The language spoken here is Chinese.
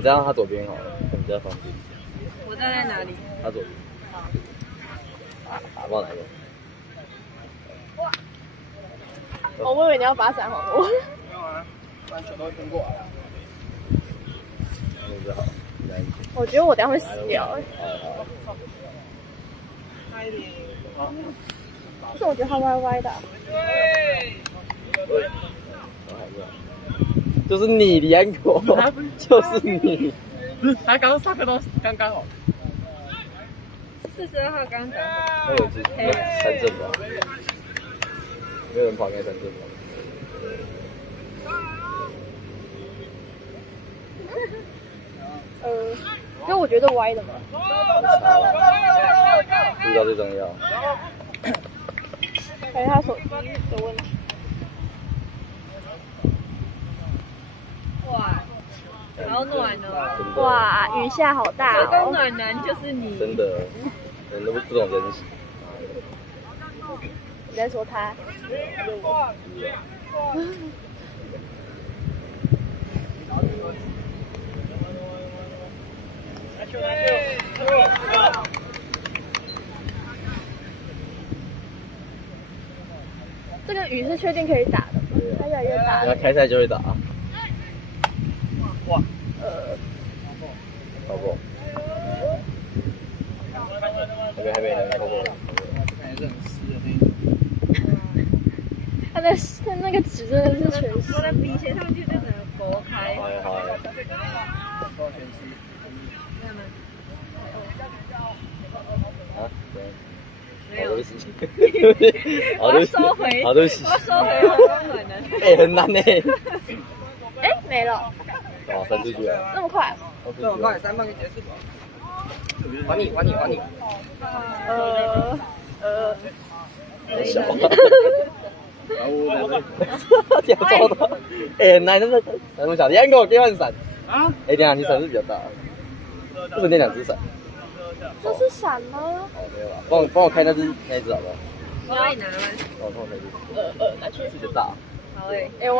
你站到他左边好了，可能比较方便。我站在哪里？他左边。不知道哪一个。我以为你要把伞还我。没有啊，不然球都会喷过来啊。那就好，我觉得我等下会死掉。快一点。好。但是我觉得它歪歪的。对。就是你，李安国，就是你。不是，他刚上课都刚刚好。42号刚打。他有几三振吧？没有人跑应该三振吧？因为我觉得歪的嘛。遇到最重要。还是他手机的问题。哇，好暖哦！哇，雨下好大这个哦。暖男就是你。真的，人都不懂珍惜。你在说他？这个雨是确定可以打的吗？它越来越大。他开赛就会打。哇。好不？还没好不？看起来是很湿的那种。它那个纸真的是全湿。我的笔写上去就整个薄开。好呀好呀。多少钱吃？看吗？啊？没有。好对不起。我要收回。好对不起。我要收回我暖男。哎，很难呢。哎，没了。哦，三出局了。那么快？这么快，3分就结束了。还你。小。跳走的。哎，很难，真的。闪不小，你给我变换伞。啊？哎，等下你伞是比较大。为什么那2只伞？这是伞吗？哦，没有啦，帮我开那一只好不好？我帮你拿吗？帮我开那只。拿去。是比较大。好诶。哎，我。